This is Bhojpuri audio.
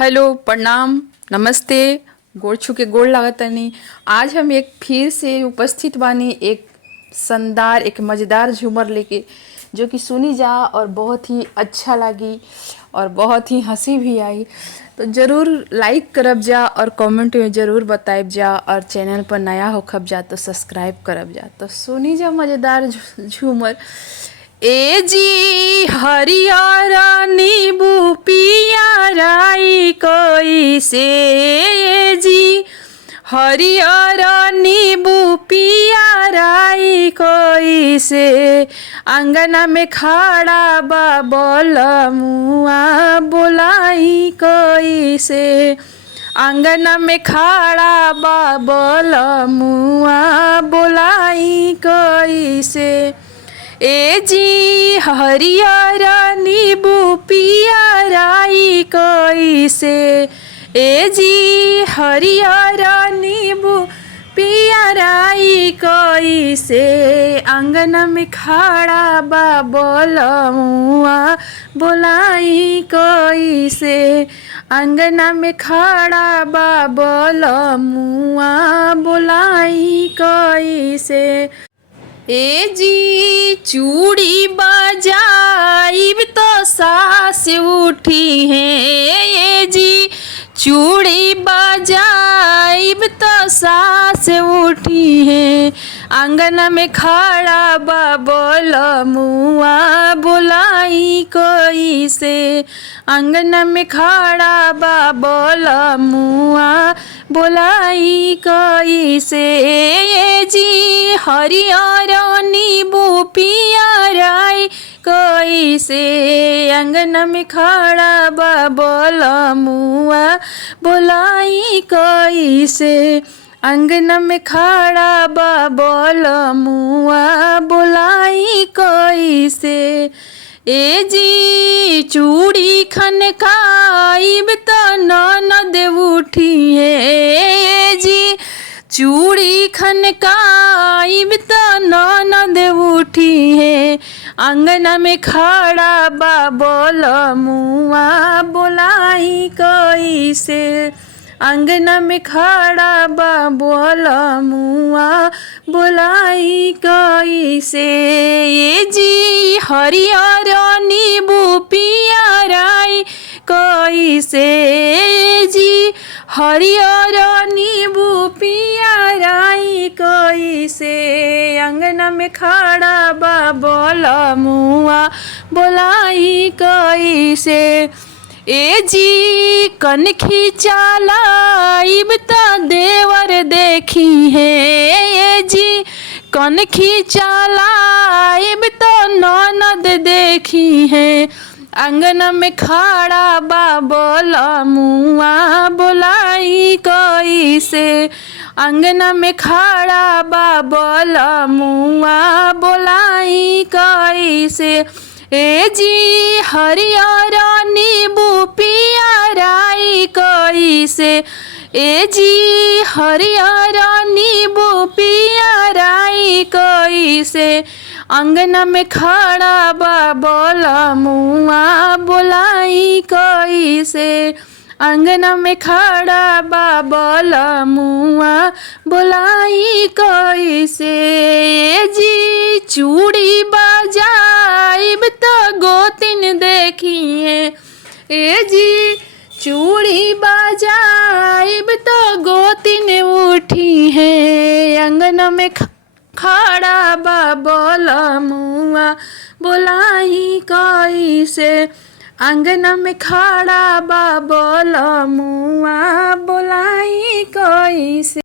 हेलो, प्रणाम, नमस्ते, गोड़ छू के गोड़ लागतनी। आज हम एक फिर से उपस्थित बानी एक शानदार एक मज़ेदार झूमर लेके, जो कि सुनी जा और बहुत ही अच्छा लगी और बहुत ही हंसी भी आई। तो ज़रूर लाइक करब जा और कमेंट में ज़रूर बताइब जा, और चैनल पर नया होखब जा तो सब्सक्राइब करब जा। तो सुनी जा मज़ेदार झूमर। ए जी हरियर नींबू पियराई कैसे, ए जी हरियर नींबू पियराई कैसे, अंगना में खड़ा बा बलमुआ बोलाई कैसे, अंगना में खड़ा बा बलमुआ बोलाई कैसे। ए जी हरियर नींबू पियराई कैसे, ए जी हरियर नींबू पियराई कैसे, अंगना में खड़ा बा बलमुआ बोलाई कैसे, अंगना में खड़ा बा बलमुआ बोलाई कैसे। ए जी चूड़ी बजाइब तो सास उठी है, ए जी चूड़ी बजाइब तो सास उठी है, अंगना में खड़ा बा बलमुआ बोलाई कैसे, अंगना में खड़ा बा बलमुआ बोलाई कैसे। ए जी हरियर नींबू पियराई कैसे, अंगना में खड़ा बा बलमुआ बोलाई कैसे, अंगना में खड़ा बा बलमुआ बोलाई कैसे। ए जी चूड़ी खनकाइब तो ननद उठी है, ए जी चूड़ी खनकाइब तो ननद उठी है, अंगना में खड़ा बा बलमुआ बोलाई कैसे, अंगना में खड़ा बा बलमुआ बोलाई कैसे। ए जी हरियर नींबू पियराई कैसे, ए जी हरियर नींबू पियराई कैसे, अंगना में खड़ा बा बलमुआ बोलाई कैसे। ए जी कनखी चलाइब तो देवर देखी है, ए जी कनखी चलाइब तो ननद देखी है, अंगना में खड़ा बा बलमुआ बोलाई कैसे, अंगना में खड़ा बा बलमुआ बोलाई कैसे। ए जी हरियर नींबू पियराई कैसे, ए जी हरियर नींबू पियराई कैसे, अंगना में खड़ा बा बलमुआ बोलाई कैसे, अंगना में खड़ा बा बलमुआ बोलाई कैसे। ए जी चूड़ी बजाइब तो गोतिन देखी है, ए जी चूड़ी बजाइब तो गोतिन उठी है, अंगना में खड़ा बा बलमुआ बोलाई कैसे, अंगना में खड़ा बा बलमुआ बोलाई कैसे।